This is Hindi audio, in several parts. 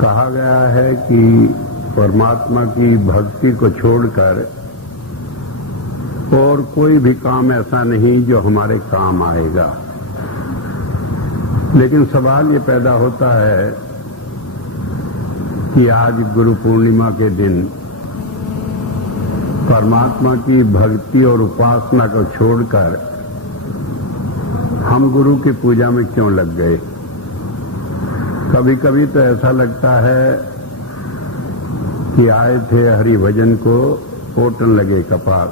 कहा गया है कि परमात्मा की भक्ति को छोड़कर और कोई भी काम ऐसा नहीं जो हमारे काम आएगा। लेकिन सवाल ये पैदा होता है कि आज गुरु पूर्णिमा के दिन परमात्मा की भक्ति और उपासना को छोड़कर हम गुरु की पूजा में क्यों लग गए। कभी कभी तो ऐसा लगता है कि आए थे हरि भजन को पोटन लगे कपास,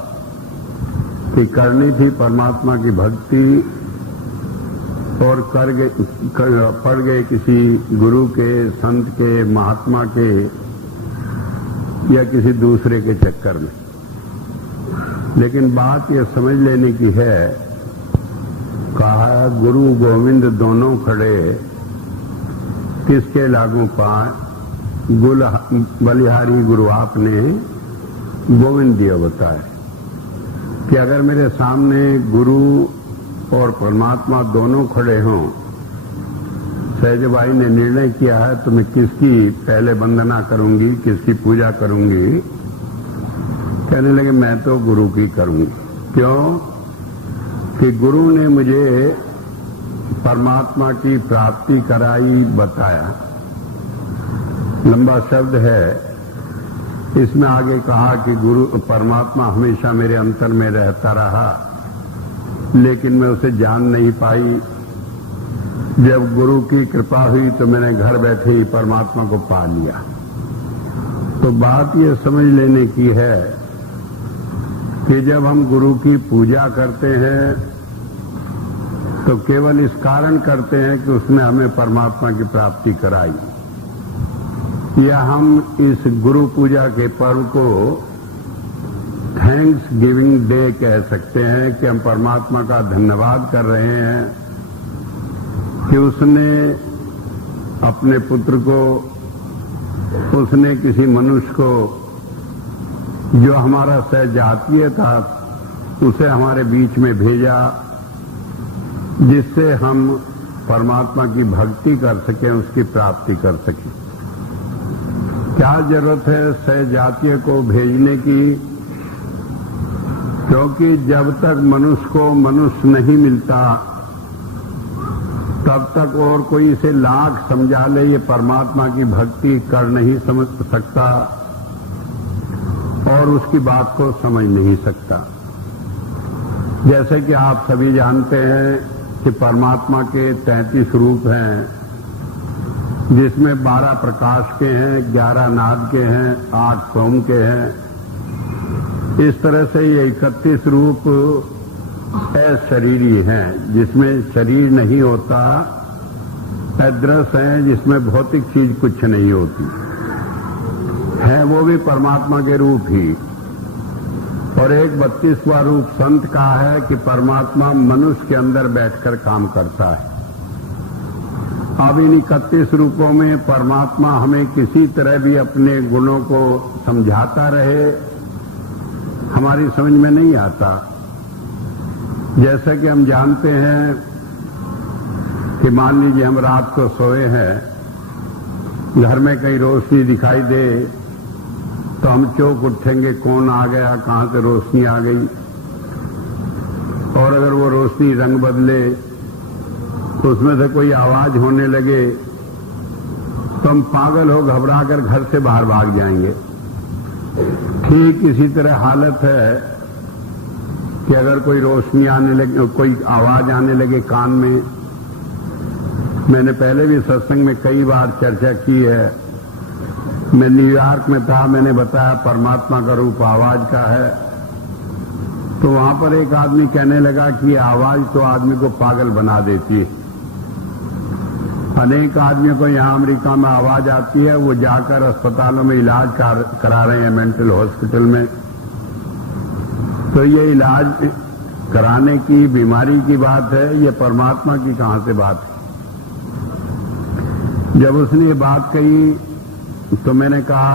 कि करनी थी परमात्मा की भक्ति और पड़ गए किसी गुरु के, संत के, महात्मा के या किसी दूसरे के चक्कर में। लेकिन बात यह समझ लेने की है, कहा गुरु गोविंद दोनों खड़े, किसके लागू पाए, बलिहारी गुरु आपने गोविंद दिया बताए कि अगर मेरे सामने गुरु और परमात्मा दोनों खड़े हों, सहजबाई ने निर्णय किया है तो मैं किसकी पहले वंदना करूंगी, किसकी पूजा करूंगी। कहने लगे मैं तो गुरु की करूंगी। क्यों? कि गुरु ने मुझे परमात्मा की प्राप्ति कराई, बताया। लंबा शब्द है, इसमें आगे कहा कि गुरु परमात्मा हमेशा मेरे अंतर में रहता रहा, लेकिन मैं उसे जान नहीं पाई। जब गुरु की कृपा हुई तो मैंने घर बैठे ही परमात्मा को पा लिया। तो बात यह समझ लेने की है कि जब हम गुरु की पूजा करते हैं तो केवल इस कारण करते हैं कि उसने हमें परमात्मा की प्राप्ति कराई, या हम इस गुरु पूजा के पर्व को थैंक्स गिविंग डे कह सकते हैं कि हम परमात्मा का धन्यवाद कर रहे हैं कि उसने अपने पुत्र को, उसने किसी मनुष्य को जो हमारा सहजातीय था उसे हमारे बीच में भेजा, जिससे हम परमात्मा की भक्ति कर सकें, उसकी प्राप्ति कर सकें। क्या जरूरत है सहजातीय को भेजने की? क्योंकि जब तक मनुष्य को मनुष्य नहीं मिलता तब तक और कोई इसे लाख समझा ले ये परमात्मा की भक्ति कर नहीं समझ सकता और उसकी बात को समझ नहीं सकता। जैसे कि आप सभी जानते हैं कि परमात्मा के 33 रूप हैं, जिसमें 12 प्रकाश के हैं, 11 नाद के हैं, 8 सोम के हैं। इस तरह से ये 31 रूप अशरीरी हैं, जिसमें शरीर नहीं होता, अदृश्य हैं, जिसमें भौतिक चीज कुछ नहीं होती है, वो भी परमात्मा के रूप ही। और एक 32वां रूप संत का है कि परमात्मा मनुष्य के अंदर बैठकर काम करता है। अब इन 31 रूपों में परमात्मा हमें किसी तरह भी अपने गुणों को समझाता रहे, हमारी समझ में नहीं आता। जैसे कि हम जानते हैं कि मान लीजिए हम रात को सोए हैं, घर में कहीं रोशनी दिखाई दे तो हम चौंक उठेंगे, कौन आ गया, कहां से रोशनी आ गई। और अगर वो रोशनी रंग बदले तो उसमें से कोई आवाज होने लगे तो हम पागल हो घबराकर घर से बाहर भाग जाएंगे। ठीक इसी तरह हालत है कि अगर कोई रोशनी आने लगे, कोई आवाज आने लगे कान में। मैंने पहले भी सत्संग में कई बार चर्चा की है। मैं न्यूयॉर्क में था, मैंने बताया परमात्मा का रूप आवाज का है। तो वहां पर एक आदमी कहने लगा कि आवाज तो आदमी को पागल बना देती है। अनेक आदमियों को यहां अमेरिका में आवाज आती है, वो जाकर अस्पतालों में इलाज करा रहे हैं, मेंटल हॉस्पिटल में। तो ये इलाज कराने की, बीमारी की बात है, ये परमात्मा की कहां से बात है। जब उसने ये बात कही तो मैंने कहा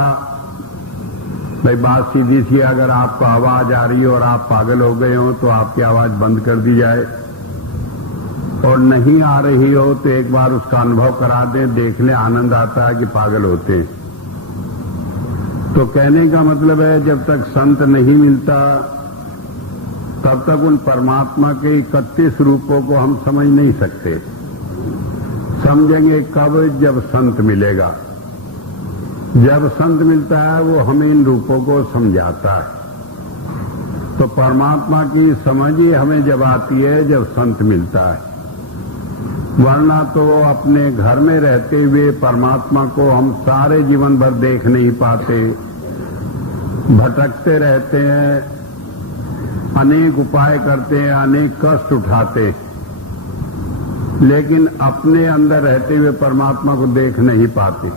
भाई बात सीधी सी, अगर आपको आवाज आ रही हो और आप पागल हो गए हो तो आपकी आवाज बंद कर दी जाए। और नहीं आ रही हो तो एक बार उसका अनुभव करा दें, देख लें, आनंद आता है कि पागल होते हैं। तो कहने का मतलब है जब तक संत नहीं मिलता तब तक उन परमात्मा के 31 रूपों को हम समझ नहीं सकते। समझेंगे कब? जब संत मिलेगा। जब संत मिलता है वो हमें इन रूपों को समझाता है। तो परमात्मा की समझ ही हमें जब आती है जब संत मिलता है, वरना तो अपने घर में रहते हुए परमात्मा को हम सारे जीवन भर देख नहीं पाते, भटकते रहते हैं, अनेक उपाय करते हैं, अनेक कष्ट उठाते, लेकिन अपने अंदर रहते हुए परमात्मा को देख नहीं पाते।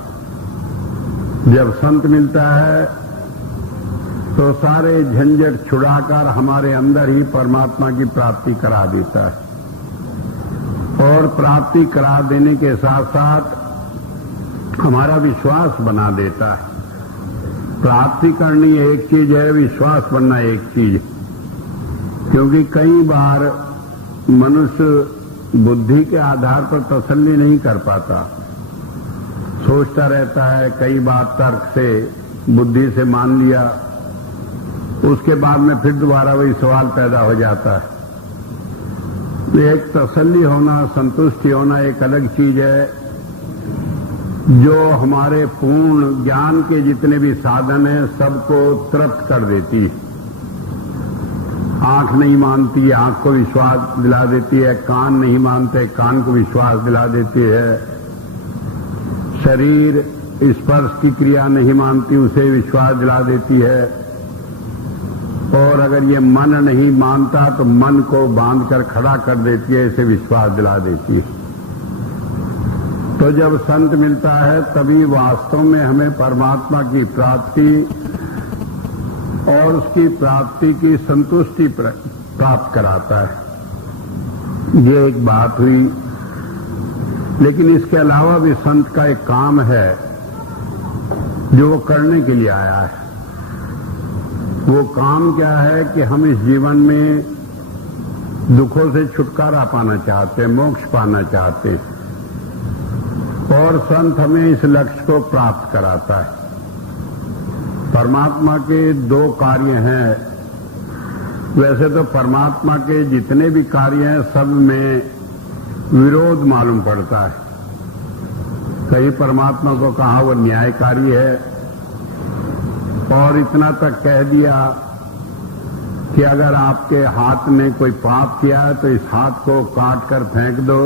जब संत मिलता है तो सारे झंझट छुड़ाकर हमारे अंदर ही परमात्मा की प्राप्ति करा देता है, और प्राप्ति करा देने के साथ साथ हमारा विश्वास बना देता है। प्राप्ति करनी एक चीज है, विश्वास बनना एक चीज है। क्योंकि कई बार मनुष्य बुद्धि के आधार पर तसल्ली नहीं कर पाता, सोचता रहता है, कई बार तर्क से, बुद्धि से मान लिया, उसके बाद में फिर दोबारा वही सवाल पैदा हो जाता है। एक तसल्ली होना, संतुष्टि होना एक अलग चीज है, जो हमारे पूर्ण ज्ञान के जितने भी साधन हैं सबको तृप्त कर देती है। आंख नहीं मानती, आंख को विश्वास दिला देती है, कान नहीं मानते, कान को विश्वास दिला देती है, शरीर स्पर्श की क्रिया नहीं मानती, उसे विश्वास दिला देती है, और अगर ये मन नहीं मानता तो मन को बांधकर खड़ा कर देती है, इसे विश्वास दिला देती है। तो जब संत मिलता है तभी वास्तव में हमें परमात्मा की प्राप्ति और उसकी प्राप्ति की संतुष्टि प्राप्त कराता है। ये एक बात हुई। लेकिन इसके अलावा भी संत का एक काम है जो वो करने के लिए आया है। वो काम क्या है कि हम इस जीवन में दुखों से छुटकारा पाना चाहते हैं, मोक्ष पाना चाहते हैं, और संत हमें इस लक्ष्य को प्राप्त कराता है। परमात्मा के दो कार्य हैं। वैसे तो परमात्मा के जितने भी कार्य हैं सब में विरोध मालूम पड़ता है। कहीं परमात्मा को कहा वो न्यायकारी है, और इतना तक कह दिया कि अगर आपके हाथ ने कोई पाप किया है तो इस हाथ को काट कर फेंक दो,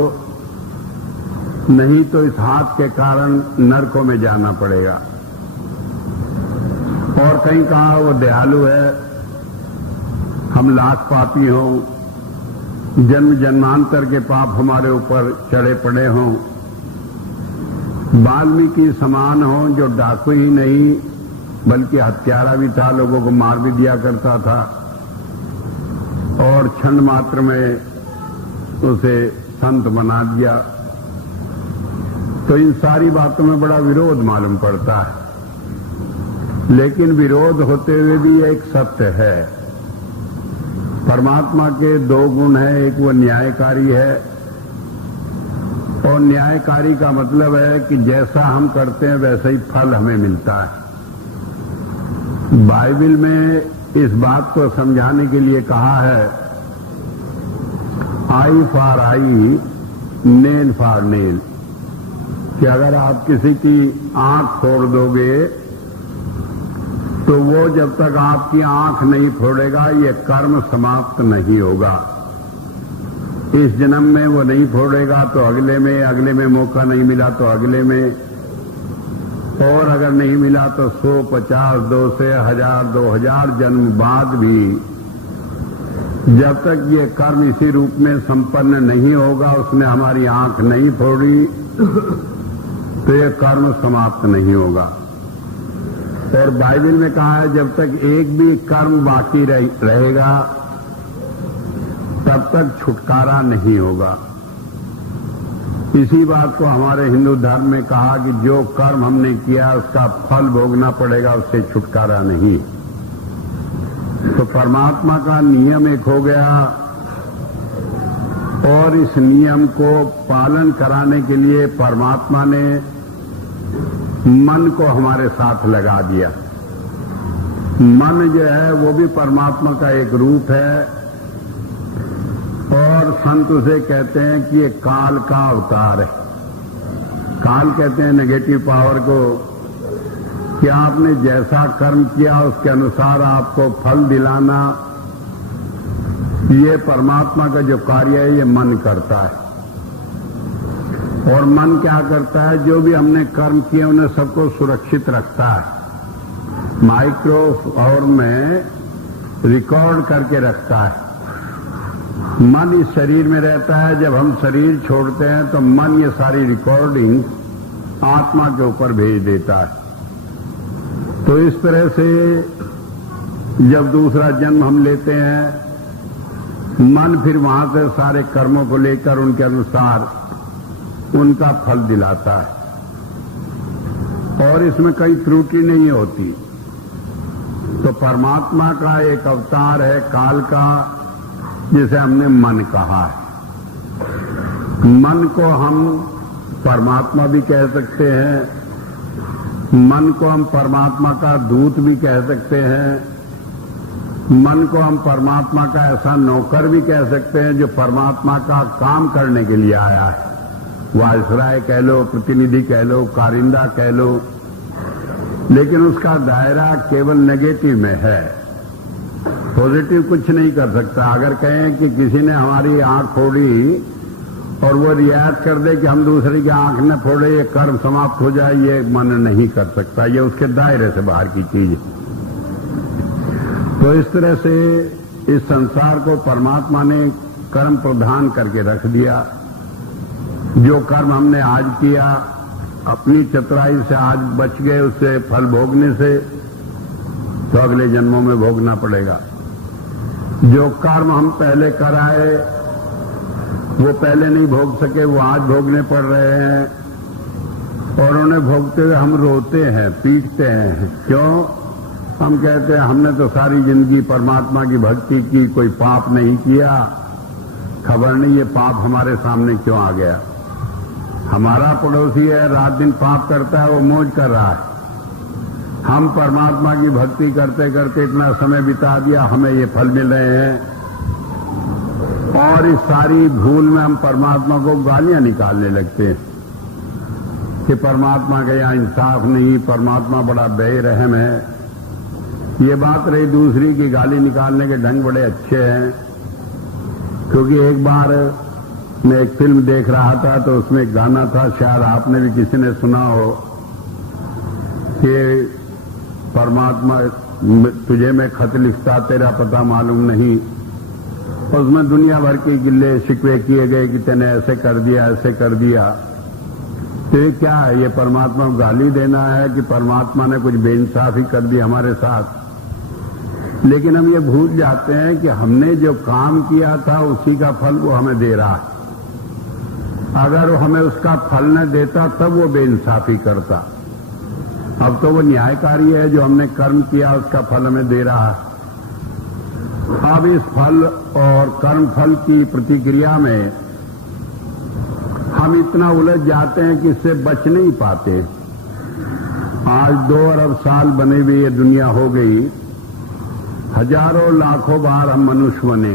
नहीं तो इस हाथ के कारण नरकों में जाना पड़ेगा। और कहीं कहा वो दयालु है, हम लाख पापी हों, जन्म जन्मांतर के पाप हमारे ऊपर चढ़े पड़े हों, वाल्मीकि समान हों जो डाकू ही नहीं बल्कि हत्यारा भी था, लोगों को मार भी दिया करता था, और क्षण मात्र में उसे संत बना दिया। तो इन सारी बातों में बड़ा विरोध मालूम पड़ता है। लेकिन विरोध होते हुए भी एक सत्य है। परमात्मा के दो गुण हैं, एक वो न्यायकारी है, और न्यायकारी का मतलब है कि जैसा हम करते हैं वैसा ही फल हमें मिलता है। बाइबल में इस बात को समझाने के लिए कहा है, eye for eye, nail for nail, कि अगर आप किसी की आंख फोड़ दोगे तो वो जब तक आपकी आंख नहीं फोड़ेगा ये कर्म समाप्त नहीं होगा। इस जन्म में वो नहीं फोड़ेगा तो अगले में मौका नहीं मिला तो अगले में, और अगर नहीं मिला तो 100, 50, 200, 1000, 2000 जन्म बाद भी जब तक ये कर्म इसी रूप में संपन्न नहीं होगा, उसने हमारी आंख नहीं फोड़ी, तो ये कर्म समाप्त नहीं होगा। और बाइबल में कहा है जब तक एक भी कर्म बाकी रहेगा तब तक छुटकारा नहीं होगा। इसी बात को हमारे हिंदू धर्म में कहा कि जो कर्म हमने किया उसका फल भोगना पड़ेगा, उससे छुटकारा नहीं। तो परमात्मा का नियम एक हो गया और इस नियम को पालन कराने के लिए परमात्मा ने मन को हमारे साथ लगा दिया। मन जो है वो भी परमात्मा का एक रूप है और संत उसे कहते हैं कि ये काल का अवतार है। काल कहते हैं नेगेटिव पावर को, कि आपने जैसा कर्म किया उसके अनुसार आपको फल दिलाना, ये परमात्मा का जो कार्य है ये मन करता है। और मन क्या करता है, जो भी हमने कर्म किए उन्हें सबको सुरक्षित रखता है, माइक्रो और में रिकॉर्ड करके रखता है। मन इस शरीर में रहता है, जब हम शरीर छोड़ते हैं तो मन ये सारी रिकॉर्डिंग आत्मा के ऊपर भेज देता है। तो इस तरह से जब दूसरा जन्म हम लेते हैं, मन फिर वहां से सारे कर्मों को लेकर उनके अनुसार उनका फल दिलाता है और इसमें कोई त्रुटि नहीं होती। तो परमात्मा का एक अवतार है काल का, जिसे हमने मन कहा है। मन को हम परमात्मा भी कह सकते हैं, मन को हम परमात्मा का दूत भी कह सकते हैं, मन को हम परमात्मा का ऐसा नौकर भी कह सकते हैं जो परमात्मा का काम करने के लिए आया है। वायसराय कह लो, प्रतिनिधि कह लो, कारिंदा कह लो, लेकिन उसका दायरा केवल नेगेटिव में है, पॉजिटिव कुछ नहीं कर सकता। अगर कहें कि किसी ने हमारी आंख फोड़ी और वो रियायत कर दे कि हम दूसरे की आंख न फोड़े, ये कर्म समाप्त हो जाए, ये मन नहीं कर सकता, ये उसके दायरे से बाहर की चीज है। तो इस तरह से इस संसार को परमात्मा ने कर्म प्रधान करके रख दिया। जो कर्म हमने आज किया, अपनी चतुराई से आज बच गए उससे फल भोगने से, तो अगले जन्मों में भोगना पड़ेगा। जो कर्म हम पहले कराए वो पहले नहीं भोग सके, वो आज भोगने पड़ रहे हैं और उन्हें भोगते हुए हम रोते हैं, पीटते हैं। क्यों? हम कहते हैं हमने तो सारी जिंदगी परमात्मा की भक्ति की, कोई पाप नहीं किया, खबर नहीं ये पाप हमारे सामने क्यों आ गया। हमारा पड़ोसी है, रात दिन पाप करता है, वो मौज कर रहा है। हम परमात्मा की भक्ति करते करते इतना समय बिता दिया, हमें ये फल मिल रहे हैं। और इस सारी भूल में हम परमात्मा को गालियां निकालने लगते हैं कि परमात्मा का यहाँ इंसाफ नहीं, परमात्मा बड़ा बेरहम है। ये बात रही दूसरी की गाली निकालने के ढंग बड़े अच्छे हैं, क्योंकि एक बार मैं एक फिल्म देख रहा था तो उसमें एक गाना था, शायद आपने भी किसी ने सुना हो, कि परमात्मा तुझे मैं खत लिखता तेरा पता मालूम नहीं। उसमें दुनिया भर के गिल्ले शिकवे किए गए कि तूने ऐसे कर दिया, ऐसे कर दिया। तो ये क्या है? ये परमात्मा को गाली देना है कि परमात्मा ने कुछ बेइंसाफी कर दी हमारे साथ। लेकिन हम ये भूल जाते हैं कि हमने जो काम किया था उसी का फल वो हमें दे रहा है। अगर वो हमें उसका फल न देता तब वो बेइंसाफी करता। अब तो वो न्यायकारी है, जो हमने कर्म किया उसका फल हमें दे रहा है। अब इस फल और कर्म फल की प्रतिक्रिया में हम इतना उलझ जाते हैं कि इससे बच नहीं पाते। आज 2 अरब साल बने हुए ये दुनिया हो गई, हजारों लाखों बार हम मनुष्य बने,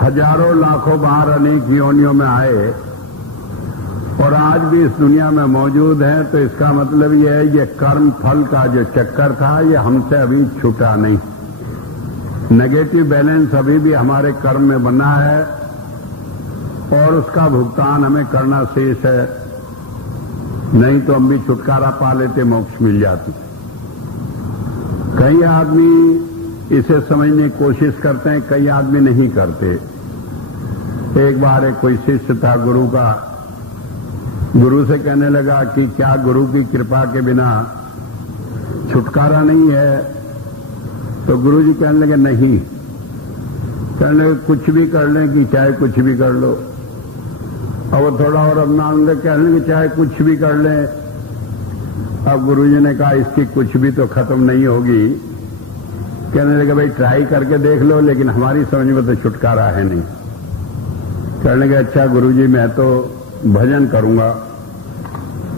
हजारों लाखों बार अनेक योनियों में आए और आज भी इस दुनिया में मौजूद हैं। तो इसका मतलब यह है ये कर्म फल का जो चक्कर था ये हमसे अभी छूटा नहीं। नेगेटिव बैलेंस अभी भी हमारे कर्म में बना है और उसका भुगतान हमें करना शेष है, नहीं तो हम भी छुटकारा पा लेते, मोक्ष मिल जाती। कई आदमी इसे समझने की कोशिश करते हैं, कई आदमी नहीं करते। एक बार एक कोई शिष्य था गुरु का, गुरु से कहने लगा कि क्या गुरु की कृपा के बिना छुटकारा नहीं है? तो गुरु जी कहने लगे नहीं। कहने लगे कुछ भी कर लें कि चाहे कुछ भी कर लो। अब वो थोड़ा और अपना कहने लगे चाहे कुछ भी कर लें। अब गुरु जी ने कहा इसकी कुछ भी तो खत्म नहीं होगी। कहने लगे भाई ट्राई करके देख लो, लेकिन हमारी समझ में तो छुटकारा है नहीं। कहने लगे अच्छा गुरुजी मैं तो भजन करूंगा।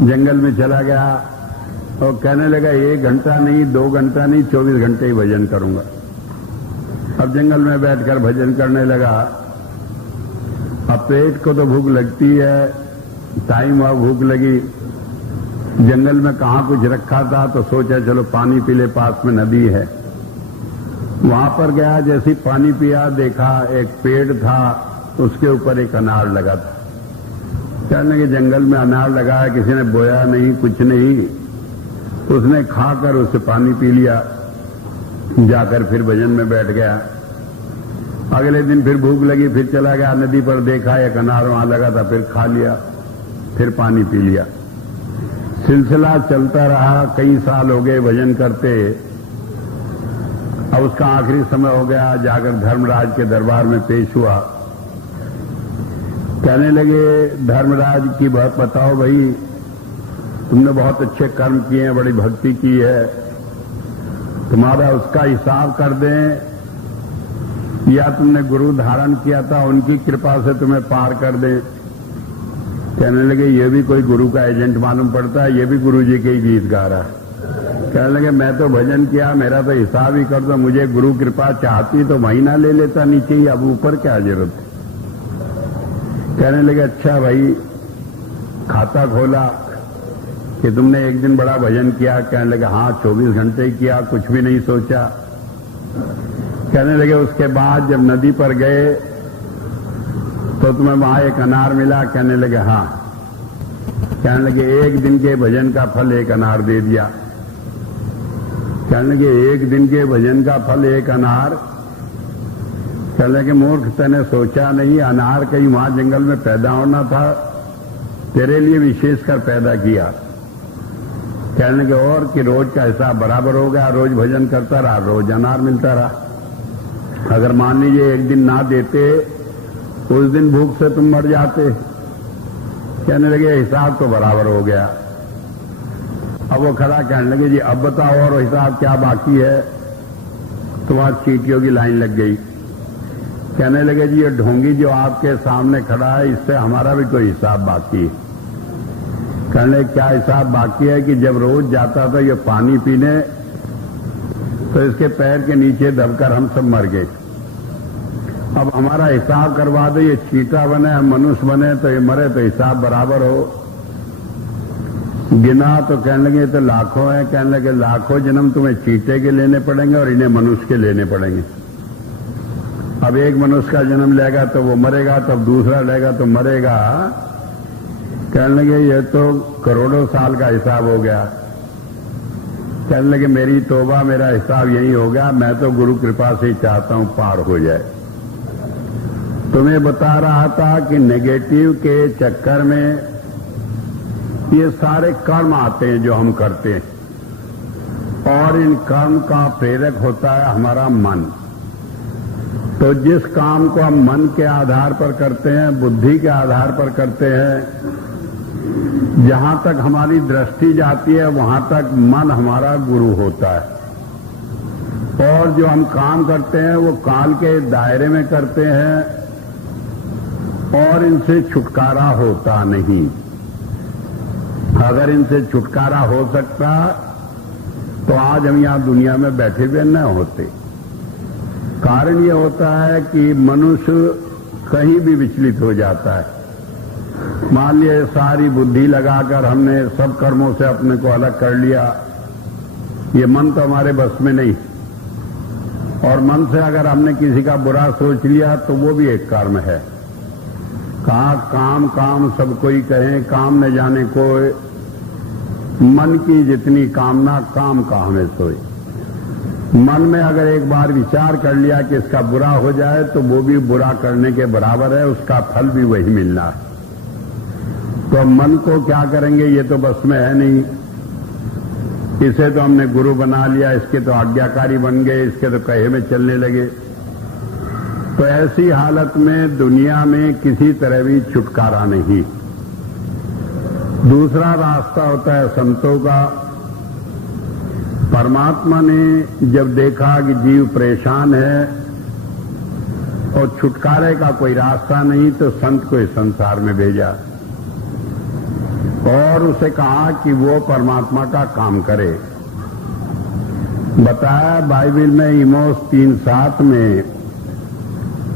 जंगल में चला गया और कहने लगा 1 घंटा नहीं 2 घंटा नहीं 24 घंटे ही भजन करूंगा। अब जंगल में बैठकर भजन करने लगा। अब पेट को तो भूख लगती है, टाइम हुआ भूख लगी, जंगल में कहां कुछ रखा था तो सोचा चलो पानी पी ले, पास में नदी है। वहां पर गया, जैसे पानी पिया देखा एक पेड़ था, उसके ऊपर एक अनार लगा था। कहने लगे जंगल में अनार लगा है, किसी ने बोया नहीं कुछ नहीं, उसने खाकर उससे पानी पी लिया, जाकर फिर भजन में बैठ गया। अगले दिन फिर भूख लगी, फिर चला गया नदी पर, देखा एक अनार वहां लगा था, फिर खा लिया, फिर पानी पी लिया। सिलसिला चलता रहा, कई साल हो गए भजन करते। अब उसका आखिरी समय हो गया, जाकर धर्मराज के दरबार में पेश हुआ। कहने लगे धर्मराज की बात बताओ भाई, तुमने बहुत अच्छे कर्म किए हैं, बड़ी भक्ति की है, तुम्हारा उसका हिसाब कर दें या तुमने गुरु धारण किया था उनकी कृपा से तुम्हें पार कर दें। कहने लगे ये भी कोई गुरु का एजेंट मालूम पड़ता है, ये भी गुरु जी के ही गीत गा रहा है। कहने लगे मैं तो भजन किया, मेरा तो हिसाब ही कर दो, मुझे गुरु कृपा चाहती तो महीना ले लेता नीचे ही, अब ऊपर क्या जरूरत है। कहने लगे अच्छा भाई खाता खोला कि तुमने एक दिन बड़ा भजन किया। कहने लगे हाँ 24 घंटे ही किया, कुछ भी नहीं सोचा। कहने लगे उसके बाद जब नदी पर गए तो तुम्हें वहां एक अनार मिला। कहने लगे हाँ। कहने लगे 1 दिन के भजन का फल 1 अनार दे दिया। कहने लगे 1 दिन के भजन का फल 1 अनार। कहने लगे मूर्ख तूने सोचा नहीं, अनार कहीं वहां जंगल में पैदा होना था, तेरे लिए विशेषकर पैदा किया। कहने लगे और कि रोज का हिसाब बराबर हो गया, रोज भजन करता रहा, रोज अनार मिलता रहा। अगर मान लीजिए 1 दिन ना देते, उस दिन भूख से तुम मर जाते। कहने लगे हिसाब तो बराबर हो गया। अब वो खड़ा कहने लगे जी अब बताओ और हिसाब क्या बाकी है। तो वहां चींटियों की लाइन लग गई। कहने लगे जी ये ढोंगी जो आपके सामने खड़ा है, इससे हमारा भी कोई हिसाब बाकी है। कहने लगे क्या हिसाब बाकी है कि जब रोज जाता था ये पानी पीने तो इसके पैर के नीचे दबकर हम सब मर गए। अब हमारा हिसाब करवा दो, ये चींटा बने हम मनुष्य बने तो ये मरे तो हिसाब बराबर हो। गिना तो कहने लगे तो लाखों हैं। कहने लगे लाखों जन्म तुम्हें चींटे के लेने पड़ेंगे और इन्हें मनुष्य के लेने पड़ेंगे। अब एक मनुष्य का जन्म लेगा तो वो मरेगा, तब दूसरा लेगा तो मरेगा। कहने लगे ये तो करोड़ों साल का हिसाब हो गया। कहने लगे मेरी तौबा, मेरा हिसाब यही हो गया, मैं तो गुरु कृपा से ही चाहता हूं पार हो जाए। तुम्हें बता रहा था कि नेगेटिव के चक्कर में ये सारे कर्म आते हैं जो हम करते हैं, और इन कर्म का प्रेरक होता है हमारा मन। तो जिस काम को हम मन के आधार पर करते हैं, बुद्धि के आधार पर करते हैं, जहां तक हमारी दृष्टि जाती है वहां तक मन हमारा गुरु होता है। और जो हम काम करते हैं वो काल के दायरे में करते हैं और इनसे छुटकारा होता नहीं। अगर इनसे छुटकारा हो सकता तो आज हम यहां दुनिया में बैठे हुए न होते। कारण ये होता है कि मनुष्य कहीं भी विचलित हो जाता है। मान लिया सारी बुद्धि लगाकर हमने सब कर्मों से अपने को अलग कर लिया, ये मन तो हमारे बस में नहीं। और मन से अगर हमने किसी का बुरा सोच लिया तो वो भी एक कर्म है। कहा काम काम सब कोई कहे, काम न जाने कोई, मन की जितनी कामना काम का हमें सोए। मन में अगर एक बार विचार कर लिया कि इसका बुरा हो जाए तो वो भी बुरा करने के बराबर है, उसका फल भी वही मिलना है। तो मन को क्या करेंगे, ये तो बस में है नहीं। इसे तो हमने गुरु बना लिया, इसके तो आज्ञाकारी बन गए, इसके तो कहे में चलने लगे। तो ऐसी हालत में दुनिया में किसी तरह भी छुटकारा नहीं। दूसरा रास्ता होता है संतों का। परमात्मा ने जब देखा कि जीव परेशान है और छुटकारे का कोई रास्ता नहीं तो संत को इस संसार में भेजा और उसे कहा कि वो परमात्मा का काम करे। बताया बाइबल में इमोस 3:7 में,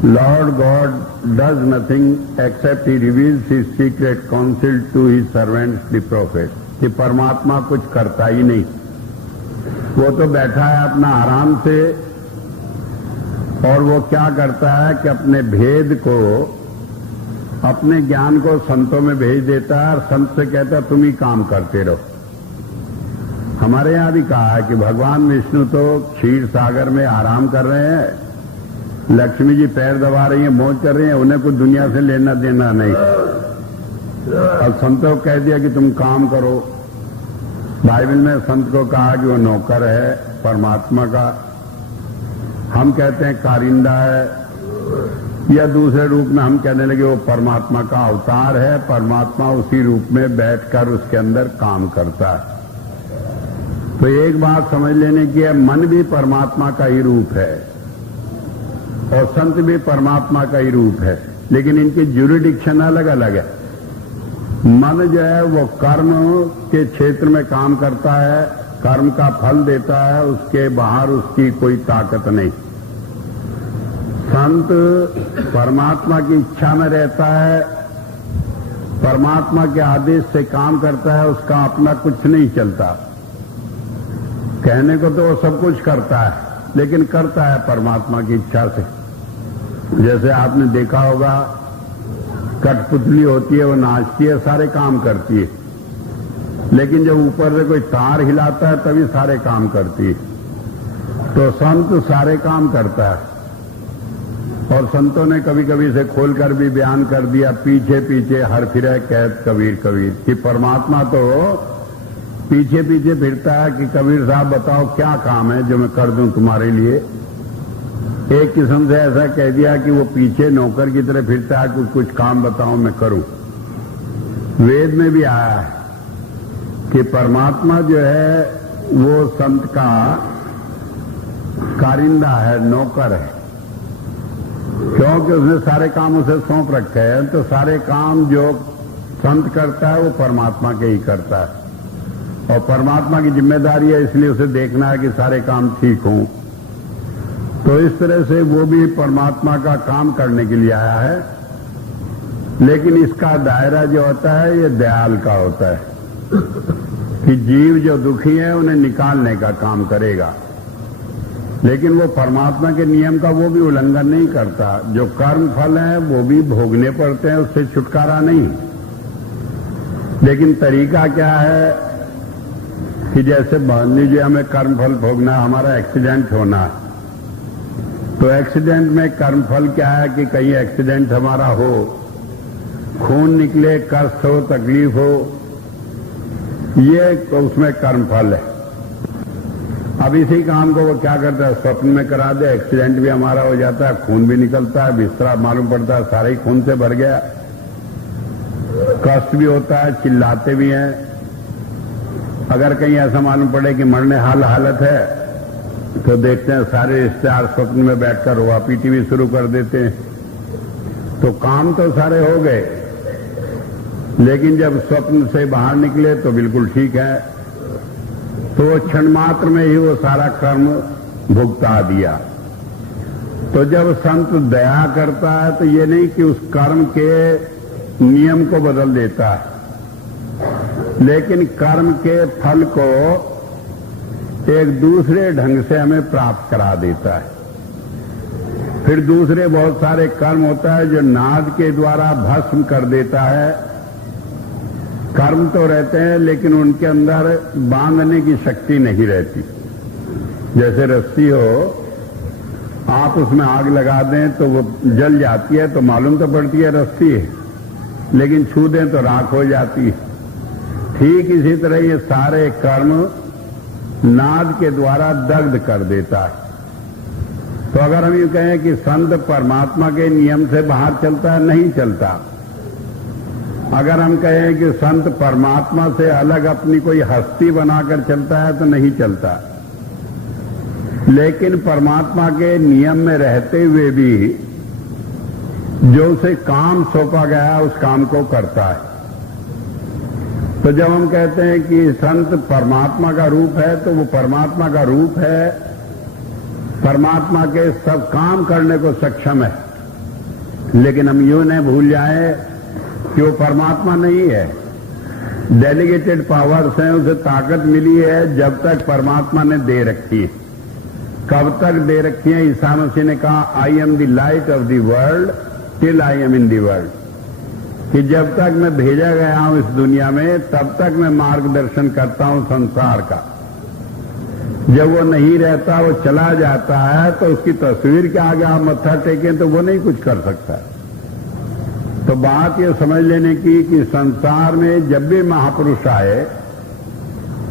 Lord God does nothing except he reveals his secret counsel to his servants the prophet, कि परमात्मा कुछ करता ही नहीं, वो तो बैठा है अपना आराम से और वो क्या करता है कि अपने भेद को, अपने ज्ञान को संतों में भेज देता है और संत से कहता है तुम ही काम करते रहो। हमारे यहां भी कहा है कि भगवान विष्णु तो क्षीर सागर में आराम कर रहे हैं, लक्ष्मी जी पैर दबा रही हैं, मौज कर रही हैं, उन्हें कुछ दुनिया से लेना देना नहीं। और संतों को कह दिया कि तुम काम करो। बाइबल में संत को कहा कि वो नौकर है परमात्मा का, हम कहते हैं कारिंदा है, या दूसरे रूप में हम कहने लगे वो परमात्मा का अवतार है, परमात्मा उसी रूप में बैठकर उसके अंदर काम करता है। तो एक बात समझ लेने की है, मन भी परमात्मा का ही रूप है और संत भी परमात्मा का ही रूप है, लेकिन इनकी ज्यूरिडिक्शन अलग अलग है। मन जो है वो कर्म के क्षेत्र में काम करता है, कर्म का फल देता है, उसके बाहर उसकी कोई ताकत नहीं। संत परमात्मा की इच्छा में रहता है, परमात्मा के आदेश से काम करता है, उसका अपना कुछ नहीं चलता। कहने को तो वो सब कुछ करता है, लेकिन करता है परमात्मा की इच्छा से। जैसे आपने देखा होगा, कठपुतली होती है, वो नाचती है, सारे काम करती है, लेकिन जब ऊपर से कोई तार हिलाता है तभी सारे काम करती है। तो संत सारे काम करता है, और संतों ने कभी कभी इसे खोलकर भी बयान कर दिया, पीछे पीछे हर फिरे कहत कबीर कबीर, कि परमात्मा तो पीछे पीछे फिरता है कि कबीर साहब बताओ क्या काम है जो मैं कर दूं तुम्हारे लिए। एक किस्म से ऐसा कह दिया कि वो पीछे नौकर की तरह फिरता है, कुछ काम बताओ मैं करूं। वेद में भी आया है कि परमात्मा जो है वो संत का कारिंदा है, नौकर है, क्योंकि उसने सारे काम उसे सौंप रखे हैं। तो सारे काम जो संत करता है वो परमात्मा के ही करता है, और परमात्मा की जिम्मेदारी है, इसलिए उसे देखना है कि सारे काम ठीक हों। तो इस तरह से वो भी परमात्मा का काम करने के लिए आया है, लेकिन इसका दायरा जो होता है ये दयाल का होता है कि जीव जो दुखी है उन्हें निकालने का काम करेगा, लेकिन वो परमात्मा के नियम का वो भी उल्लंघन नहीं करता। जो कर्म फल है वो भी भोगने पड़ते हैं, उससे छुटकारा नहीं। लेकिन तरीका क्या है कि जैसे मान लीजिए हमें कर्म फल भोगना, हमारा एक्सीडेंट होना है, तो एक्सीडेंट में कर्म फल क्या है कि कहीं एक्सीडेंट हमारा हो, खून निकले, कष्ट हो, तकलीफ हो, ये तो उसमें कर्म फल है। अब इसी काम को वो क्या करता है, स्वप्न में करा दे, एक्सीडेंट भी हमारा हो जाता है, खून भी निकलता है, बिस्तरा मालूम पड़ता है सारा ही खून से भर गया, कष्ट भी होता है, चिल्लाते भी हैं। अगर कहीं ऐसा मालूम पड़े कि मरने हालत है तो देखते हैं सारे रिश्तेदार स्वप्न में बैठकर रोआ पीटी भी शुरू कर देते हैं। तो काम तो सारे हो गए, लेकिन जब स्वप्न से बाहर निकले तो बिल्कुल ठीक है, तो क्षण मात्र में ही वो सारा कर्म भुगता दिया। तो जब संत दया करता है तो ये नहीं कि उस कर्म के नियम को बदल देता है, लेकिन कर्म के फल को एक दूसरे ढंग से हमें प्राप्त करा देता है। फिर दूसरे बहुत सारे कर्म होता है जो नाद के द्वारा भस्म कर देता है। कर्म तो रहते हैं लेकिन उनके अंदर बांधने की शक्ति नहीं रहती। जैसे रस्सी हो, आप उसमें आग लगा दें तो वो जल जाती है, तो मालूम तो पड़ती है रस्सी है, लेकिन छू दें तो राख हो जाती है। ठीक इसी तरह ये सारे कर्म नाद के द्वारा दग्ध कर देता है। तो अगर हम ये कहें कि संत परमात्मा के नियम से बाहर चलता है, नहीं चलता। अगर हम कहें कि संत परमात्मा से अलग अपनी कोई हस्ती बनाकर चलता है, तो नहीं चलता। लेकिन परमात्मा के नियम में रहते हुए भी जो उसे काम सौंपा गया उस काम को करता है। तो जब हम कहते हैं कि संत परमात्मा का रूप है, तो वो परमात्मा का रूप है, परमात्मा के सब काम करने को सक्षम है। लेकिन हम यूं नहीं भूल जाए कि वो परमात्मा नहीं है, डेलीगेटेड पावर्स हैं, उसे ताकत मिली है जब तक परमात्मा ने दे रखी है। कब तक दे रखी है? ईसा मसीह ने कहा, I am the light of the world till I am in the world, कि जब तक मैं भेजा गया हूं इस दुनिया में तब तक मैं मार्गदर्शन करता हूं संसार का। जब वो नहीं रहता, वो चला जाता है, तो उसकी तस्वीर के आगे आप मत्था टेकें तो वो नहीं कुछ कर सकता। तो बात ये समझ लेने की कि संसार में जब भी महापुरुष आए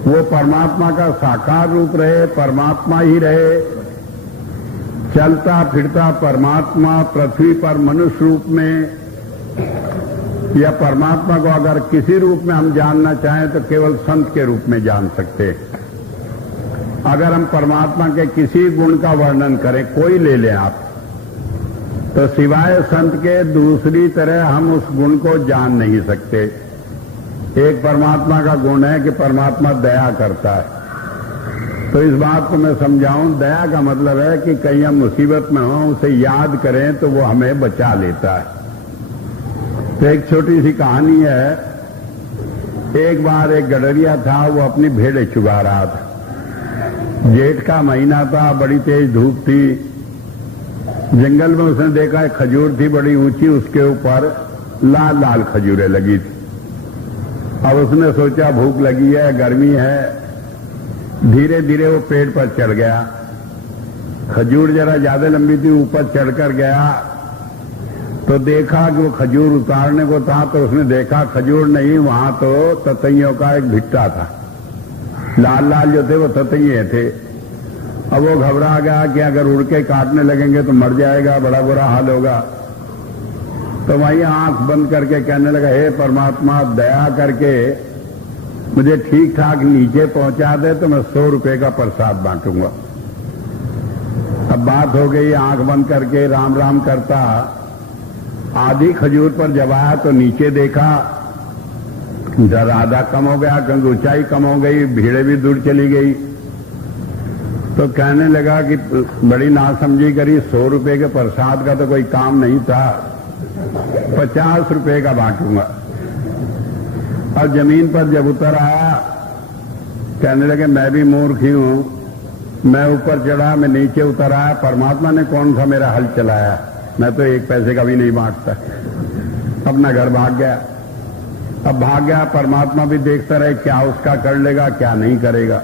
वो परमात्मा का साकार रूप रहे, परमात्मा ही रहे। चलता फिरता परमात्मा पृथ्वी पर मनुष्य रूप में, या परमात्मा को अगर किसी रूप में हम जानना चाहें तो केवल संत के रूप में जान सकते हैं। अगर हम परमात्मा के किसी गुण का वर्णन करें, कोई ले लें आप, तो सिवाय संत के दूसरी तरह हम उस गुण को जान नहीं सकते। एक परमात्मा का गुण है कि परमात्मा दया करता है। तो इस बात को मैं समझाऊं, दया का मतलब है कि कहीं हम मुसीबत में हों, उसे याद करें तो वो हमें बचा लेता है। तो एक छोटी सी कहानी है। एक बार एक गडरिया था, वो अपनी भेड़ें चुगा रहा था। जेठ का महीना था, बड़ी तेज धूप थी। जंगल में उसने देखा एक खजूर थी बड़ी ऊंची, उसके ऊपर लाल लाल खजूरें लगी थी। अब उसने सोचा भूख लगी है, गर्मी है, धीरे धीरे वो पेड़ पर चढ़ गया। खजूर जरा ज्यादा लंबी थी, ऊपर चढ़कर गया तो देखा कि वो खजूर उतारने को था, तो उसने देखा खजूर नहीं, वहां तो ततैयों का एक भिट्टा था। लाल लाल जो थे वो ततैये थे। अब वो घबरा गया कि अगर उड़ के काटने लगेंगे तो मर जाएगा, बड़ा बुरा हाल होगा। तो वहीं आंख बंद करके कहने लगा, हे परमात्मा, दया करके मुझे ठीक ठाक नीचे पहुंचा दे तो मैं 100 रुपए का प्रसाद बांटूंगा। अब बात हो गई, आंख बंद करके राम राम करता आधी खजूर पर जब आया तो नीचे देखा, डर आधा कम हो गया क्योंकि ऊंचाई कम हो गई, भीड़ें भी दूर चली गई। तो कहने लगा कि बड़ी नासमझी करी, 100 रुपए के प्रसाद का तो कोई काम नहीं था, 50 रुपए का बांटूंगा। और जमीन पर जब उतर आया, कहने लगे मैं भी मूर्ख ही हूं, मैं ऊपर चढ़ा, मैं नीचे उतर आया, परमात्मा ने कौन सा मेरा हल चलाया, मैं तो 1 पैसे का भी नहीं बांटता। अपना घर भाग गया। अब भाग गया, परमात्मा भी देखता रहे क्या उसका कर लेगा क्या नहीं करेगा।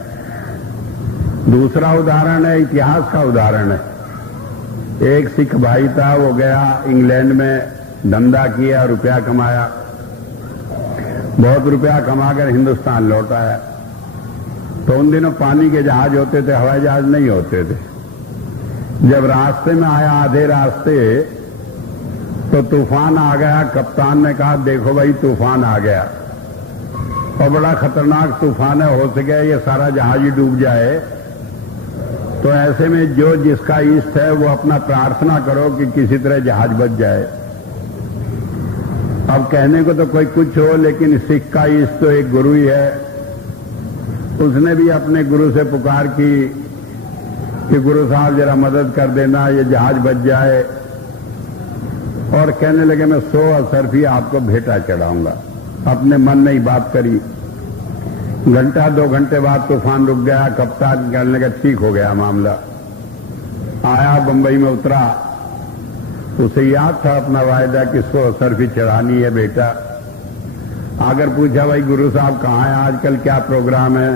दूसरा उदाहरण है, इतिहास का उदाहरण है। एक सिख भाई था, वो गया इंग्लैंड में, धंधा किया, रुपया कमाया, बहुत रुपया कमाकर हिंदुस्तान लौट आया। तो उन दिनों पानी के जहाज होते थे, हवाई जहाज नहीं होते थे। जब रास्ते में आया आधे रास्ते तो तूफान आ गया। कप्तान ने कहा, देखो भाई तूफान आ गया और बड़ा खतरनाक तूफान है, हो सके ये सारा जहाज ही डूब जाए। तो ऐसे में जो जिसका इष्ट है वो अपना प्रार्थना करो कि किसी तरह जहाज बच जाए। अब कहने को तो कोई कुछ हो, लेकिन सिख का इष्ट तो एक गुरु ही है। उसने भी अपने गुरु से पुकार की कि गुरु साहब जरा मदद कर देना, ये जहाज बच जाए। और कहने लगे मैं 100 असरफी आपको भेंटा चढ़ाऊंगा। अपने मन में ही बात करी। घंटा 2 घंटे बाद तूफान रुक गया। कप्तान कहने लगा ठीक हो गया मामला। आया, बंबई में उतरा, उसे याद था अपना वायदा कि 100 असरफी चढ़ानी है बेटा। आकर पूछा, भाई गुरु साहब कहाँ हैं आजकल, क्या प्रोग्राम है?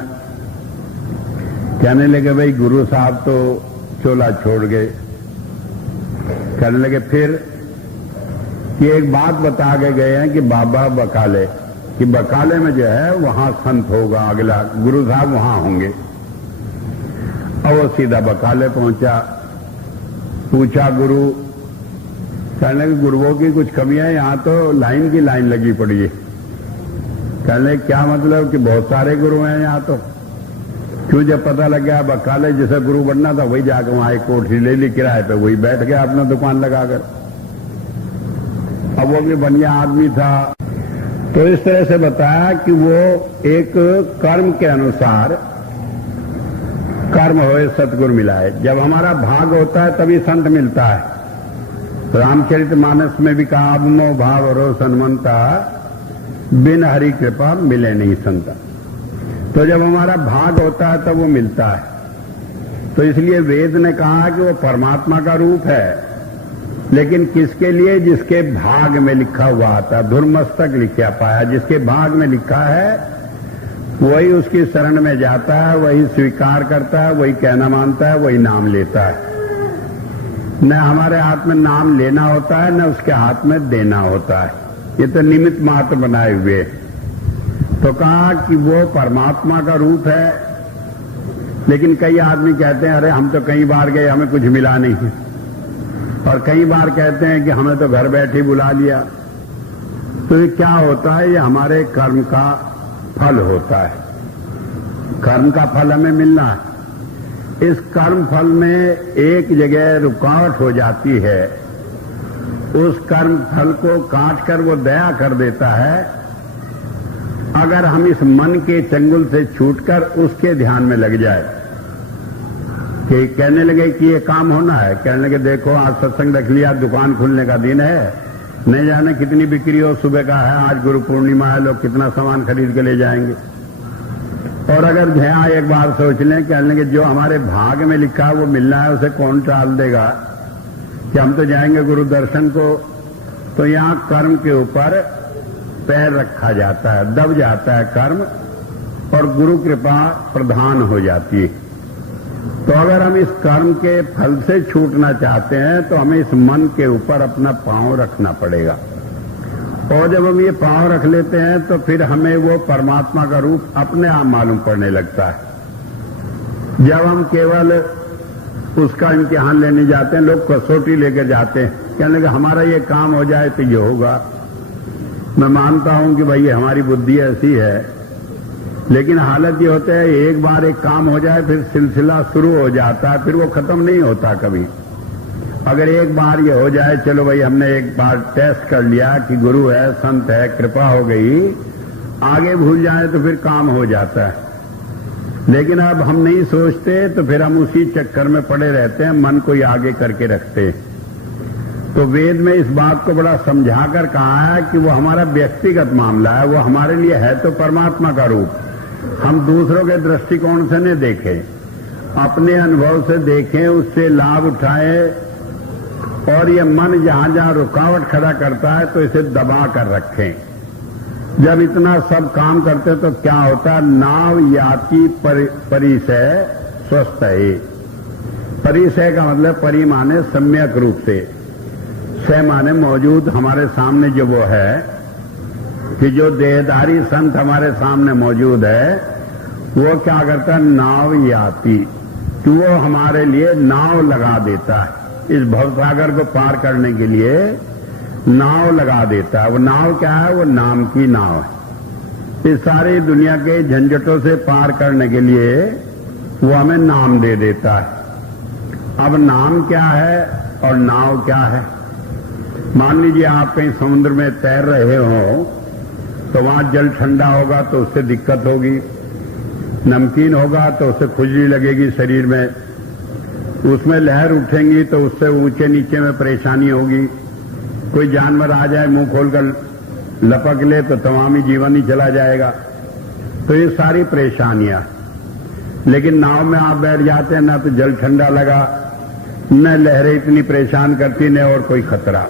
कहने लगे भाई गुरु साहब तो चोला छोड़ गए। कहने लगे फिर? कि एक बात बता के गए हैं कि बाबा बकाले, कि बकाले में जो है वहां संत होगा, अगला गुरु साहब वहां होंगे। और वो सीधा बकाले पहुंचा। पूछा गुरु, कहने लगे गुरुओं की कुछ कमियां है, यहां तो लाइन की लाइन लगी पड़ी है। कहने क्या मतलब कि बहुत सारे गुरु हैं यहां तो। क्यों? जब पता लग गया बकाले जैसा गुरु बनना था, वही जाकर वहां एक कोठरी ले ली किराए पे, वही बैठ गया अपना दुकान लगाकर। अब वो भी बढ़िया आदमी था। तो इस तरह से बताया कि वो एक कर्म के अनुसार कर्म होए सतगुरु मिलाए। जब हमारा भाग होता है तभी संत मिलता है। रामचरितमानस में भी कहा, अब मोह भाव रो सन्मंता, बिन हरि कृपा मिले नहीं संता। तो जब हमारा भाग होता है तब वो मिलता है। तो इसलिए वेद ने कहा कि वो परमात्मा का रूप है, लेकिन किसके लिए? जिसके भाग में लिखा हुआ था। धुर्मस्तक लिखा पाया, जिसके भाग में लिखा है वही उसकी शरण में जाता है, वही स्वीकार करता है, वही कहना मानता है, वही नाम लेता है। न हमारे हाथ में नाम लेना होता है, न उसके हाथ में देना होता है। ये तो निमित्त मात्र बनाए हुए। तो कहा कि वो परमात्मा का रूप है। लेकिन कई आदमी कहते हैं, अरे हम तो कई बार गए, हमें कुछ मिला नहीं। और कई बार कहते हैं कि हमें तो घर बैठे बुला लिया। तो ये क्या होता है? ये हमारे कर्म का फल होता है। कर्म का फल हमें मिलना है। इस कर्म फल में एक जगह रुकावट हो जाती है। उस कर्म फल को काट कर वो दया कर देता है। अगर हम इस मन के चंगुल से छूटकर उसके ध्यान में लग जाए कि कहने लगे कि ये काम होना है, कहने लगे देखो आज सत्संग रख लिया, दुकान खुलने का दिन है, नहीं जाने कितनी बिक्री हो, सुबह का है, आज गुरु पूर्णिमा है, लोग कितना सामान खरीद के ले जाएंगे। और अगर ध्यान एक बार सोच लें, कहने लगे जो हमारे भाग में लिखा है वो मिलना है, उसे कौन टाल देगा कि हम तो जाएंगे गुरु दर्शन को। तो यहां कर्म के ऊपर पैर रखा जाता है, दब जाता है कर्म, और गुरु कृपा प्रधान हो जाती है। तो अगर हम इस कर्म के फल से छूटना चाहते हैं तो हमें इस मन के ऊपर अपना पांव रखना पड़ेगा। और जब हम ये पांव रख लेते हैं तो फिर हमें वो परमात्मा का रूप अपने आप मालूम पड़ने लगता है। जब हम केवल उसका इम्तिहान लेने जाते हैं, लोग कसौटी लेकर जाते हैं, कहने लगे हमारा ये काम हो जाए तो ये होगा। मैं मानता हूं कि भाई हमारी बुद्धि ऐसी है, लेकिन हालत ये होता है एक बार एक काम हो जाए फिर सिलसिला शुरू हो जाता है, फिर वो खत्म नहीं होता कभी। अगर एक बार ये हो जाए, चलो भाई हमने एक बार टेस्ट कर लिया कि गुरु है, संत है, कृपा हो गई, आगे भूल जाए तो फिर काम हो जाता है। लेकिन अब हम नहीं सोचते तो फिर हम उसी चक्कर में पड़े रहते हैं, मन को ही आगे करके रखते हैं। तो वेद में इस बात को बड़ा समझाकर कहा है कि वो हमारा व्यक्तिगत मामला है, वो हमारे लिए है तो परमात्मा का रूप। हम दूसरों के दृष्टिकोण से नहीं देखें, अपने अनुभव से देखें, उससे लाभ उठाएं। और ये मन जहां जहां रुकावट खड़ा करता है तो इसे दबा कर रखें। जब इतना सब काम करते तो क्या होता है? नाव याति परिसय स्वस्थ है। परिसय का मतलब परि माने सम्यक रूप से, सह माने मौजूद, हमारे सामने जो वो है कि जो देहधारी संत हमारे सामने मौजूद है, वो क्या करता है? नाव याति, कि वो हमारे लिए नाव लगा देता है। इस भवसागर को पार करने के लिए नाव लगा देता है। वो नाव क्या है? वो नाम की नाव है। इस सारी दुनिया के झंझटों से पार करने के लिए वो हमें नाम दे देता है। अब नाम क्या है और नाव क्या है? मान लीजिए आप कहीं समुद्र में तैर रहे हो, तो वहां जल ठंडा होगा तो उससे दिक्कत होगी, नमकीन होगा तो उससे खुजली लगेगी शरीर में, उसमें लहर उठेंगी तो उससे ऊंचे नीचे में परेशानी होगी, कोई जानवर आ जाए मुंह खोलकर लपक ले तो तमामी जीवन ही चला जाएगा। तो ये सारी परेशानियां। लेकिन नाव में आप बैठ जाते हैं, ना तो जल ठंडा लगा, न लहरें इतनी परेशान करती, न और कोई खतरा।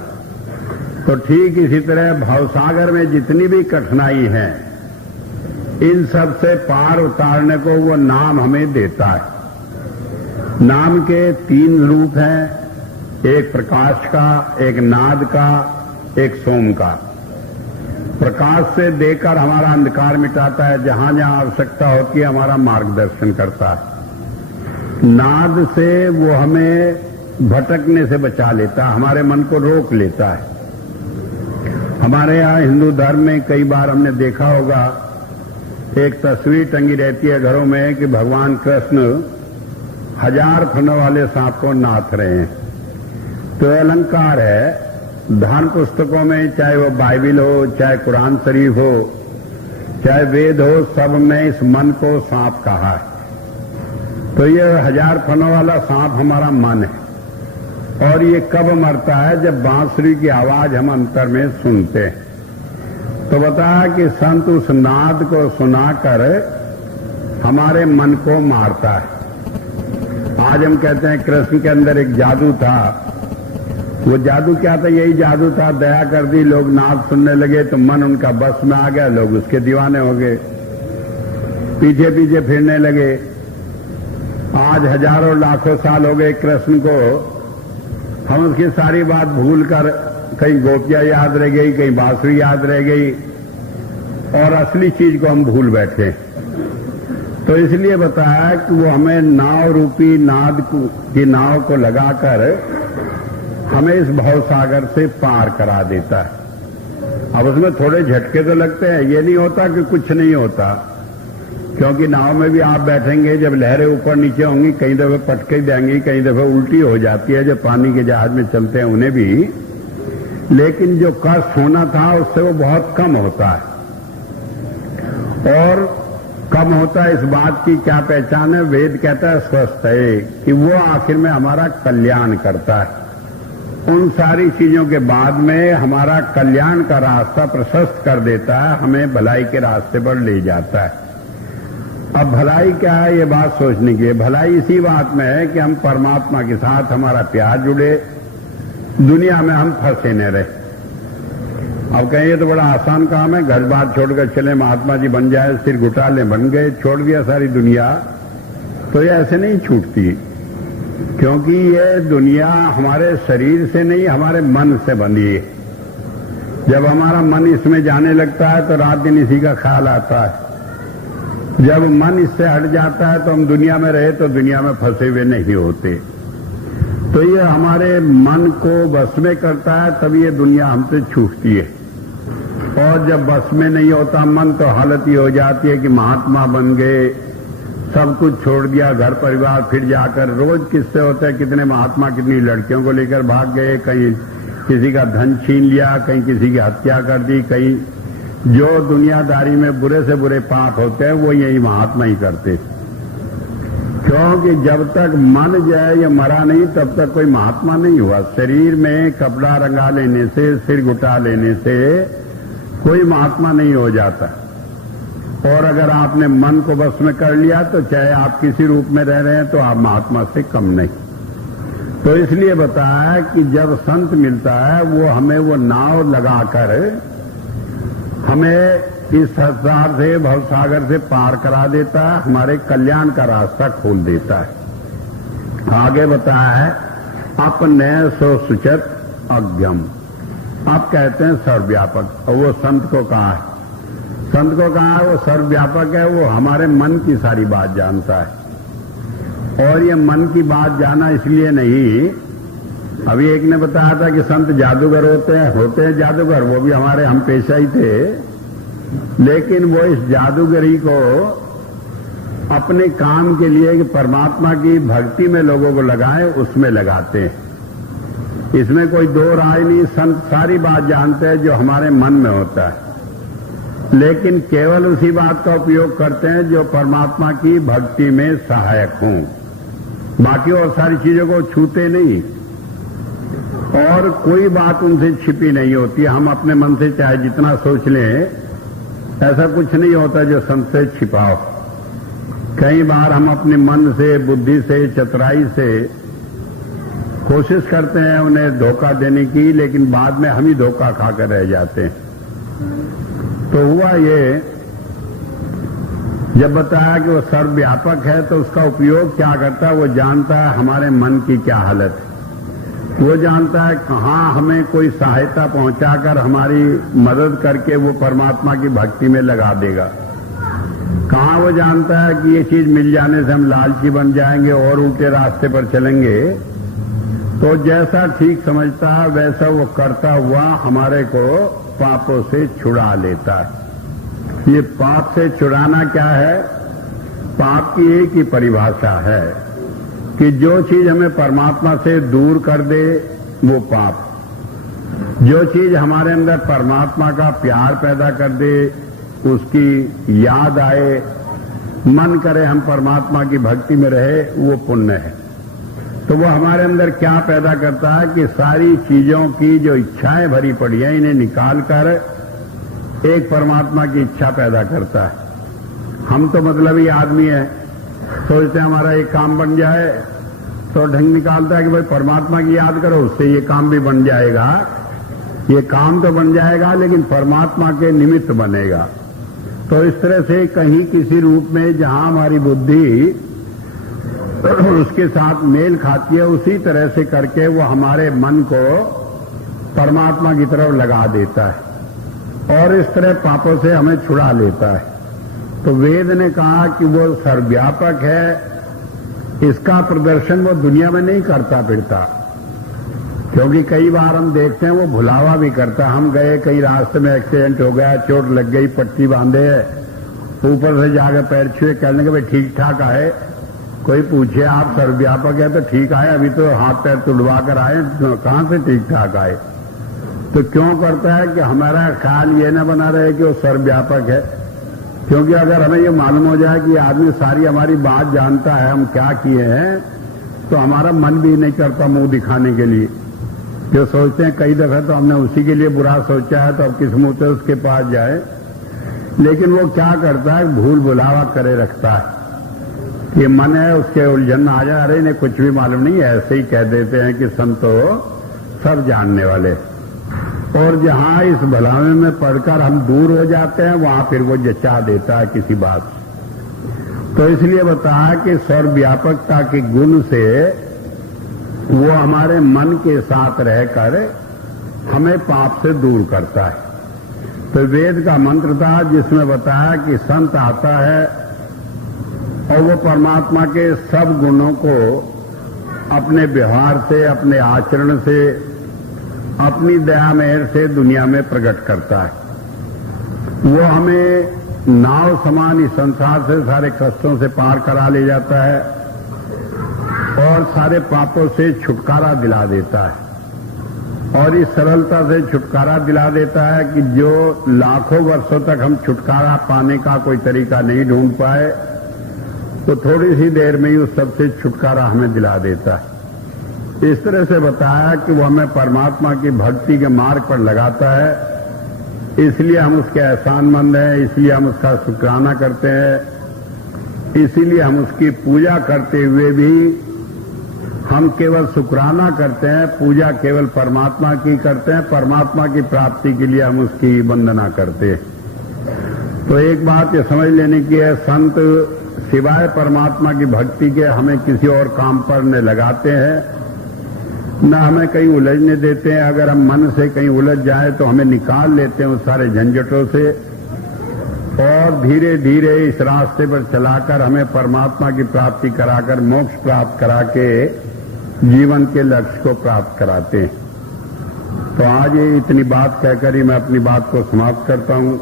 तो ठीक इसी तरह भवसागर में जितनी भी कठिनाई है, इन सब से पार उतारने को वो नाम हमें देता है। नाम के 3 रूप हैं, एक प्रकाश का, एक नाद का, एक सोम का। प्रकाश से देकर हमारा अंधकार मिटाता है, जहां जहां आवश्यकता होती है हमारा मार्गदर्शन करता है। नाद से वो हमें भटकने से बचा लेता है, हमारे मन को रोक लेता है। हमारे यहाँ हिंदू धर्म में कई बार हमने देखा होगा, एक तस्वीर टंगी रहती है घरों में कि भगवान कृष्ण 1000 फनों वाले सांप को नाथ रहे हैं। तो अलंकार है धर्म पुस्तकों में, चाहे वो बाइबिल हो, चाहे कुरान शरीफ हो, चाहे वेद हो, सब में इस मन को सांप कहा है। तो ये 1000 फनों वाला सांप हमारा मन है। और ये कब मरता है? जब बांसुरी की आवाज हम अंतर में सुनते हैं। तो बताया कि संत उस नाद को सुनाकर हमारे मन को मारता है। आज हम कहते हैं कृष्ण के अंदर एक जादू था। वो जादू क्या था? यही जादू था, दया कर दी, लोग नाद सुनने लगे तो मन उनका बस में आ गया, लोग उसके दीवाने हो गए, पीछे पीछे फिरने लगे। आज हजारों लाखों साल हो गए कृष्ण को, हम उसकी सारी बात भूल कर, कहीं गोपियां याद रह गई, कहीं बांसुरी याद रह गई, और असली चीज को हम भूल बैठे। तो इसलिए बताया कि वो हमें नाव रूपी नाद की नाव को लगाकर हमें इस भवसागर से पार करा देता है। अब उसमें थोड़े झटके तो लगते हैं, ये नहीं होता कि कुछ नहीं होता, क्योंकि नाव में भी आप बैठेंगे, जब लहरें ऊपर नीचे होंगी, कई दफे पटके जाएंगी, कई दफे उल्टी हो जाती है, जो पानी के जहाज में चलते हैं उन्हें भी, लेकिन जो कष्ट होना था उससे वो बहुत कम होता है। और कम होता है, इस बात की क्या पहचान है? वेद कहता है स्वस्थ है, कि वो आखिर में हमारा कल्याण करता है। उन सारी चीजों के बाद में हमारा कल्याण का रास्ता प्रशस्त कर देता है, हमें भलाई के रास्ते पर ले जाता है। अब भलाई क्या है, ये बात सोचने की है। भलाई इसी बात में है कि हम परमात्मा के साथ हमारा प्यार जुड़े, दुनिया में हम फंसे न रहे। अब कहें ये तो बड़ा आसान काम है, घर बार छोड़कर चले, महात्मा जी बन जाए, सिर घुटाले बन गए, छोड़ दिया सारी दुनिया। तो ये ऐसे नहीं छूटती, क्योंकि ये दुनिया हमारे शरीर से नहीं, हमारे मन से बंधी है। जब हमारा मन इसमें जाने लगता है तो रात दिन इसी का ख्याल आता है। जब मन इससे हट जाता है तो हम दुनिया में रहे तो दुनिया में फंसे हुए नहीं होते। तो ये हमारे मन को बस में करता है, तभी ये दुनिया हमसे छूटती है। और जब बस में नहीं होता मन, तो हालत ये हो जाती है कि महात्मा बन गए, सब कुछ छोड़ दिया, घर परिवार, फिर जाकर रोज किस्से होते हैं, कितने महात्मा कितनी लड़कियों को लेकर भाग गए, कहीं किसी का धन छीन लिया, कहीं किसी की हत्या कर दी, कहीं जो दुनियादारी में बुरे से बुरे पाप होते हैं वो यही महात्मा ही करते। क्योंकि जब तक मन जाए या मरा नहीं, तब तक कोई महात्मा नहीं हुआ। शरीर में कपड़ा रंगा लेने से, सिर घुटा लेने से कोई महात्मा नहीं हो जाता। और अगर आपने मन को बस में कर लिया तो चाहे आप किसी रूप में रह रहे हैं तो आप महात्मा से कम नहीं। तो इसलिए बताया कि जब संत मिलता है वो हमें वो नाव लगाकर हमें इस संसार से, भवसागर से पार करा देता है, हमारे कल्याण का रास्ता खोल देता है। आगे बताया है अपने सो सुचत अज्ञम। आप कहते हैं सर्वव्यापक, और वो संत को कहा है, संत को कहा है वो सर्वव्यापक है, वो हमारे मन की सारी बात जानता है। और ये मन की बात जाना इसलिए नहीं, अभी एक ने बताया था कि संत जादूगर होते हैं जादूगर, वो भी हमारे हम पेशा ही थे, लेकिन वो इस जादूगरी को अपने काम के लिए कि परमात्मा की भक्ति में लोगों को लगाएं, उसमें लगाते हैं। इसमें कोई दो राय नहीं, संत सारी बात जानते हैं जो हमारे मन में होता है, लेकिन केवल उसी बात का उपयोग करते हैं जो परमात्मा की भक्ति में सहायक हों। बाकी और सारी चीजों को छूते नहीं, और कोई बात उनसे छिपी नहीं होती। हम अपने मन से चाहे जितना सोच लें, ऐसा कुछ नहीं होता जो संत से छिपाओ। कई बार हम अपने मन से, बुद्धि से, चतुराई से कोशिश करते हैं उन्हें धोखा देने की, लेकिन बाद में हम ही धोखा खाकर रह जाते हैं। तो हुआ ये, जब बताया कि वो सर्वव्यापक है तो उसका उपयोग क्या करता है? वो जानता है हमारे मन की क्या हालत है, वो जानता है कहाँ हमें कोई सहायता पहुंचाकर हमारी मदद करके वो परमात्मा की भक्ति में लगा देगा, कहाँ वो जानता है कि ये चीज मिल जाने से हम लालची बन जाएंगे और उल्टे रास्ते पर चलेंगे। तो जैसा ठीक समझता है वैसा वो करता हुआ हमारे को पापों से छुड़ा लेता है। ये पाप से छुड़ाना क्या है? पाप की एक ही परिभाषा है कि जो चीज हमें परमात्मा से दूर कर दे वो पाप, जो चीज हमारे अंदर परमात्मा का प्यार पैदा कर दे, उसकी याद आए, मन करे हम परमात्मा की भक्ति में रहे, वो पुण्य है। तो वो हमारे अंदर क्या पैदा करता है कि सारी चीजों की जो इच्छाएं भरी पड़ी हैं, इन्हें निकाल कर एक परमात्मा की इच्छा पैदा करता है। हम तो मतलब ही आदमी है, सोचते हैं हमारा एक काम बन जाए तो ढंग निकालता है कि भाई परमात्मा की याद करो, उससे ये काम भी बन जाएगा। ये काम तो बन जाएगा लेकिन परमात्मा के निमित्त बनेगा। तो इस तरह से कहीं किसी रूप में जहां हमारी बुद्धि उसके साथ मेल खाती है, उसी तरह से करके वो हमारे मन को परमात्मा की तरफ लगा देता है और इस तरह पापों से हमें छुड़ा लेता है। तो वेद ने कहा कि वो सर्वव्यापक है, इसका प्रदर्शन वो दुनिया में नहीं करता फिरता, क्योंकि कई बार हम देखते हैं वो भुलावा भी करता। हम गए, कई रास्ते में एक्सीडेंट हो गया, चोट लग गई, पट्टी बांधे, ऊपर से जाकर पैर छुए, कहने के भाई ठीक ठाक आए। कोई पूछे आप सर्वव्यापक है तो ठीक आए, अभी तो हाथ पैर तुड़वा कर आए, तो कहां से ठीक ठाक आए? तो क्यों करता है कि हमारा ख्याल ये न बना रहे कि वो सर्वव्यापक है। क्योंकि अगर हमें ये मालूम हो जाए कि आदमी सारी हमारी बात जानता है, हम क्या किए हैं, तो हमारा मन भी नहीं करता मुंह दिखाने के लिए। जो सोचते हैं कई दफे तो हमने उसी के लिए बुरा सोचा है, तो अब किस मुंह से उसके पास जाए। लेकिन वो क्या करता है, भूल भुलावा करे रखता है कि मन है, उसके उलझन आ जा रहे, इन्हें कुछ भी मालूम नहीं है, ऐसे ही कह देते हैं कि संतो सब जानने वाले। और जहां इस भलावे में पढ़कर हम दूर हो जाते हैं, वहां फिर वो जचा देता है किसी बात। तो इसलिए बताया कि सर्वव्यापकता के गुण से वो हमारे मन के साथ रहकर हमें पाप से दूर करता है। तो वेद का मंत्र था जिसमें बताया कि संत आता है और वो परमात्मा के सब गुणों को अपने व्यवहार से, अपने आचरण से, अपनी दया मेहर से दुनिया में प्रकट करता है। वो हमें नाव समान इस संसार से सारे कष्टों से पार करा ले जाता है और सारे पापों से छुटकारा दिला देता है। और इस सरलता से छुटकारा दिला देता है कि जो लाखों वर्षों तक हम छुटकारा पाने का कोई तरीका नहीं ढूंढ पाए, तो थोड़ी सी देर में ही उस सबसे छुटकारा हमें दिला देता है। इस तरह से बताया कि वो हमें परमात्मा की भक्ति के मार्ग पर लगाता है, इसलिए हम उसके एहसानमंद हैं, इसलिए हम उसका शुक्राना करते हैं, इसीलिए हम उसकी पूजा करते हुए भी हम केवल शुक्राना करते हैं, पूजा केवल परमात्मा की करते हैं, परमात्मा की प्राप्ति के लिए हम उसकी वंदना करते हैं। तो एक बात ये समझ लेने की है, संत सिवाय परमात्मा की भक्ति के हमें किसी और काम पर न लगाते हैं, न हमें कहीं उलझने देते हैं। अगर हम मन से कहीं उलझ जाए तो हमें निकाल लेते हैं उस सारे झंझटों से और धीरे धीरे इस रास्ते पर चलाकर हमें परमात्मा की प्राप्ति कराकर, मोक्ष प्राप्त करा के जीवन के लक्ष्य को प्राप्त कराते हैं। तो आज ये इतनी बात कहकर ही मैं अपनी बात को समाप्त करता हूं।